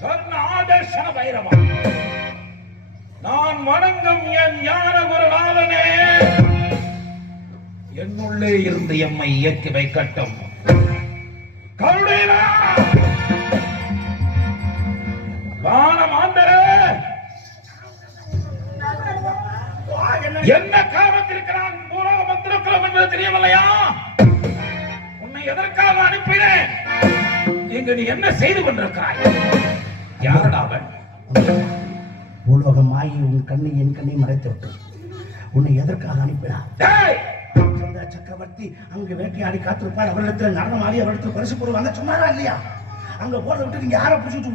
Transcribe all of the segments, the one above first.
சுதர்சன பைரவா நான் வணங்கும் என் ஞான குருநாதனே என்னுள்ளே இருந்து எம்மை இயக்கி வைக்கட்டும். கருணேனா வானமாந்தரே என்ன காரணத்திற்கு நான் பூலோக வந்திருக்கிறோம் என்பது தெரியவில்லையா? உன்னை எதற்காக அனுப்பினேன்? இங்கு நீ என்ன செய்து கொண்டிருக்கிறாய்? யாரடா அவன்? பூலோகம் மாயி உன் கண்ணை என் கண்ணை மறைத்து விட்டு உன்னை எதற்காக! சந்திர சக்கரவர்த்தி அங்கு வேட்டையாடி காத்திருப்பார். அவரிடத்தில் நடனம் ஆடி அவரிடத்தில் பரிசு போடுவாங்க. சொன்னாரா இல்லையா? அங்க போறத விட்டு நீங்க யாரை பிடிச்சிட்டு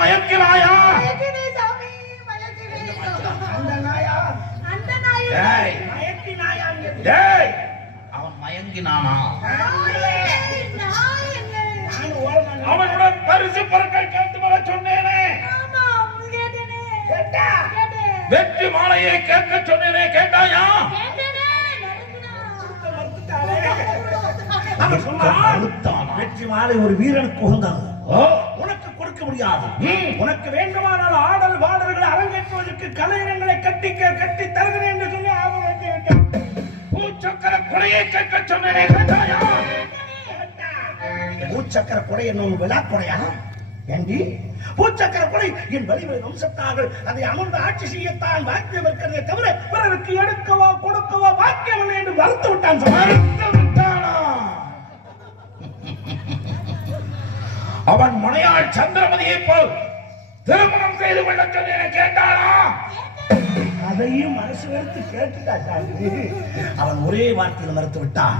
மயக்கி நாயா? நீ? டேய்! அவன் மயங்கினானா? அவனுடன் பரிசு பொருட்கள் கேட்டு வர சொன்னேனே. வெற்றி மாலையை கேட்க சொன்னேனே. கேட்டாயா? வெற்றி மாலை ஒரு வீரனுக்கு உகந்தது. முடியாது. உனக்கு வேண்டுமானால் ஆடல் பாடல்களை அரங்கேற்றுவதற்கு கலைஞர்களை கட்டி கட்டி தருகிறேன் என்று சொல்லி விட்டான். பூச்சக்கர குறையை கேட்க சொன்னேனே பூச்சக்கர குடை என்னும் விழா குடையா ஏண்டி? பூச்சக்கர குடை என் வலிமை வம்சத்தார்கள். அதை அமர்ந்து ஆட்சி செய்யத்தான் பாக்கியம் இருக்கிறதே தவிர பிறருக்கு எடுக்கவோ கொடுக்கவோ பாக்கியம் இல்லை என்று மறுத்து விட்டான் சொன்னார் மறுத்து விட்டானா? முனையாள் சந்திரமதியை போல் திருமணம் செய்து கொள்ள சொன்னேனே கேட்டானா அதையும் மனசு வெறுத்து கேட்டுட்டாச்சாரு அவன் ஒரே வார்த்தையில் மறுத்து விட்டான்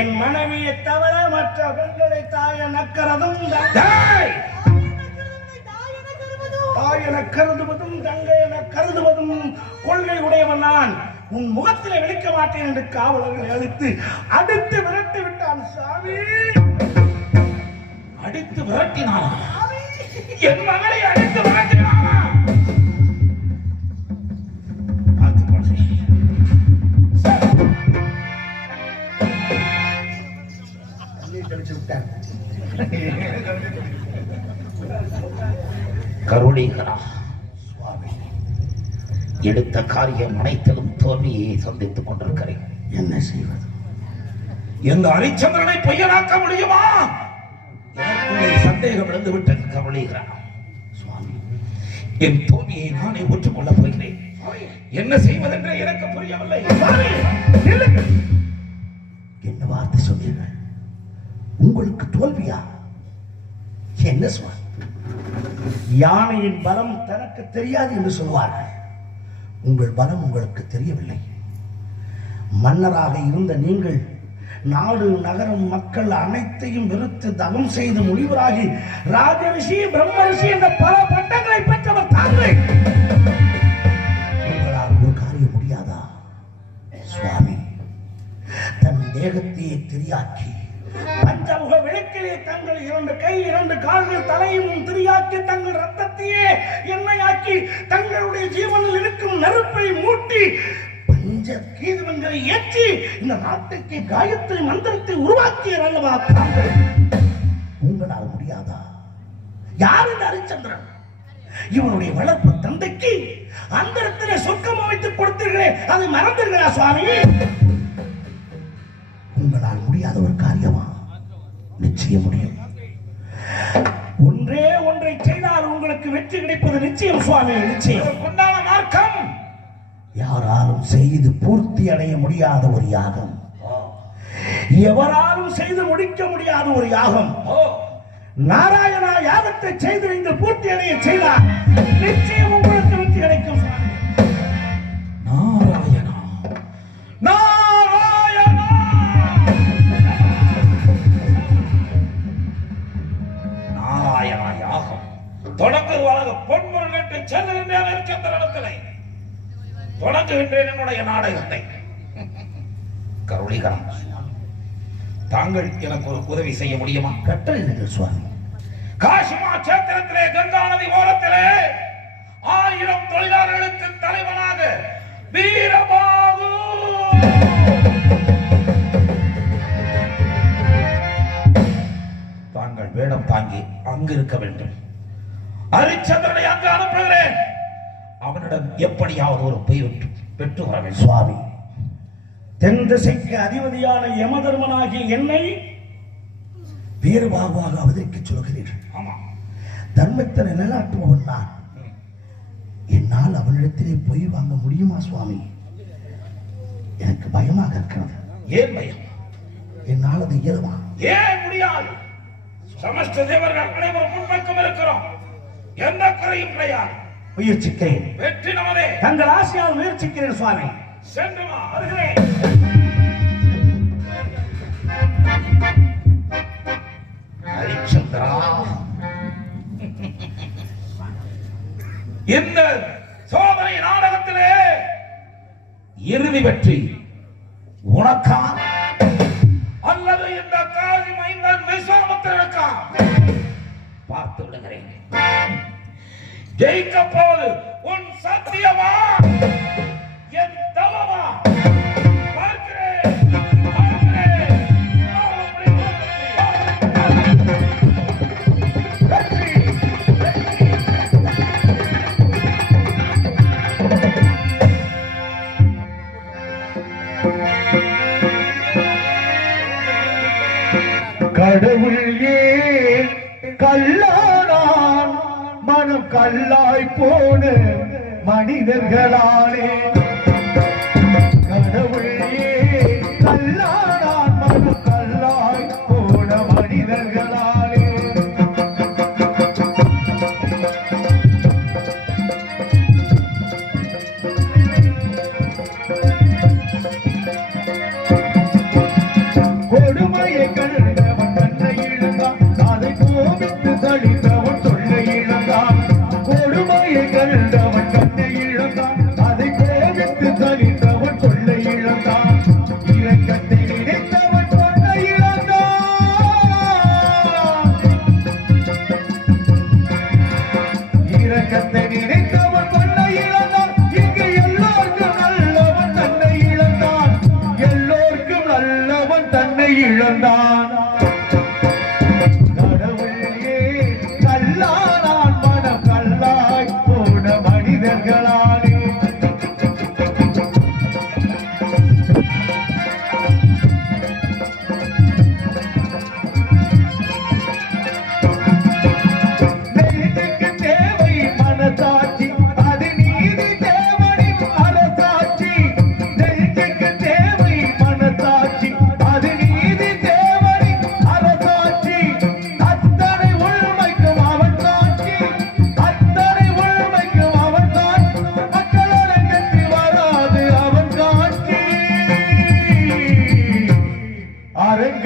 என் மனைவியை தவிர மற்ற பெண்களை தாய நக்கரதும் டேய்! தாய் என கருவதோ? தாய் என கருதுவதும் தங்கை என கருதுவதும் கொள்கை உடையவன் நான் உன் முகத்திலே விழிக்க மாட்டேன் என்று காவலர்களை அழித்து அடித்து விரட்டி விட்டான் சாமி அடித்து விரட்டினானா என் மகளை அடித்து கருணீகரா சுவாமி எடுத்த காரியம் அனைத்திலும் தோல்வியை சந்தித்துக் கொண்டிருக்கிறேன். என்ன செய்வது? இந்த ஹரிச்சந்திரனை பொய்யனாக்க முடியுமா? சந்தேகம் விழுந்து விட்டது கருணீகரா. சுவாமி என் தோல்வியை நானே ஒற்றுக்கொள்ளப் போகிறேன். என்ன செய்வதென்று எனக்கு புரியவில்லை. என்ன வார்த்தை சொன்னீர்கள்? உங்களுக்கு தோல்வியா? என்ன சுவாமி? யானையின் பலம் தனக்கு தெரியாது என்று சொல்வார்கள். உங்கள் பலம் உங்களுக்கு தெரியவில்லை. மன்னராக இருந்த நீங்கள் நாடு நகரம் மக்கள் அனைத்தையும் வெறுத்து தவம் செய்து முடிவராகி ராஜரிஷி பிரம்மரிஷி என்ற பல பட்டங்களை பெற்றவர் தாங்கள். உங்களால் ஒரு காரியம் முடியாதா? சுவாமி தன் தேகத்தையே திரியாக்கி பஞ்சமுக விளக்கிலே தங்கள் இரண்டு கை இரண்டு கால்கள் தலையும் திரியாக்கி தங்கள் ரத்தத்தையே எண்ணெயாக்கி தங்களுடைய ஜீவனில் இருக்கும் நெருப்பை மூட்டி பஞ்ச கீதங்களை ஏற்றி இந்த நாட்டுக்கு காயத்ரி மந்திரத்தை உருவாக்கிய அல்லவா? தாங்கள் உங்களால் முடியாதா? யார் இந்த ஹரிச்சந்திரன்? இவனுடைய வளர்ப்பு தந்தைக்கு அந்த சொர்க்கம் அமைத்து கொடுத்தீர்களே அதை மறந்தீர்களா சுவாமி? உங்களால் முடியாத ஒரு காரியமா? நிச்சயம் முடியும். ஒன்றே ஒன்றை செய்தால் உங்களுக்கு வெற்றி கிடைப்பது நிச்சயம் சுவாமி நிச்சயம். உண்டான மார்க்கம். யாராலும் செய்து பூர்த்தி அடைய முடியாத ஒரு யாகம். எவராலும் செய்து முடிக்க முடியாத ஒரு யாகம். ஓ நாராயணா யாகத்தை செய்து நீங்கள் பூர்த்தி அடைய செய்தார். நிச்சயம் உங்களுக்கு வெற்றி கிடைக்கும் தொடங்குகின்றேன் என்னுடைய நாடகத்தை. கருணிகரம் தாங்கள் எனக்கு ஒரு உதவி செய்ய முடியுமா? கட்டளையிடுங்கள் சுவாமி. காசிமா சேத்திரத்திலே கங்கா நதி ஓரத்திலே ஆயிரம் தொழிலாளர்களுக்கு தலைவனாக வீரபாகு. தாங்கள் வேடம் தாங்கி அங்கு இருக்க வேண்டும். ஹரிச்சந்திரனை அங்கு அனுப்புகிறேன். அவனிடம் எப்படியாவது ஒரு பொய் விட்டு பெற்று வர வேண்டும் சுவாமி தென் திசைக்கு அதிபதியான யமதர்மனாகிய என்னை வீரபாகுவாக அவதரிக்க சொல்கிறீர்கள். ஆமா. தர்மத்தை நிலைநாட்டுபவன் நான் என்னால் அவனிடத்திலே பொய் வாங்க முடியுமா சுவாமி? எனக்கு பயமாக இருக்கிறது. ஏன் பயம்? என்னால் அது இயலுமா? ஏன் முடியாது? சமஸ்த தேவர்கள் அனைவரும் முன்பக்கம் இருக்கிறோம். எந்த குறையும் கிடையாது. முயற்சிக்கிறேன். வெற்றி நமதே. தங்கள் ஆசையால் முயற்சிக்கிறேன் சுவாமி. சென்று வருகிறேன் ஹரிச்சந்திரா. இந்த சோதனை நாடகத்திலே இறுதி வெற்றி உனக்கா? அல்லது இந்த காதி மைந்தன் விஸ்வாமித்திரனுக்கா? பார்த்து விடுகிறேன். ஜெயிக்க போது உன் சத்தியமா? கல்லாய் போன மனிதர்களாலே.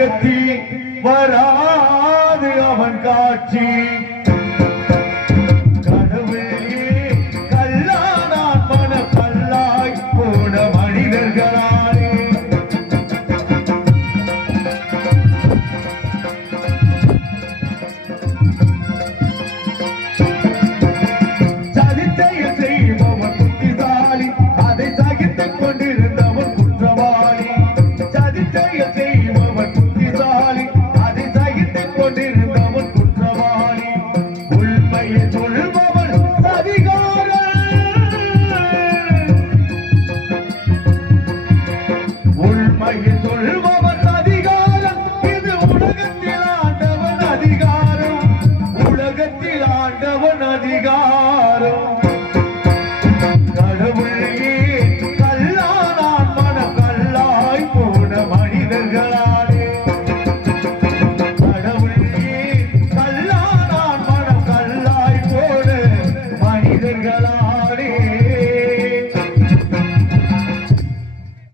அரங்கத்தில் வராது அவன் காட்சி.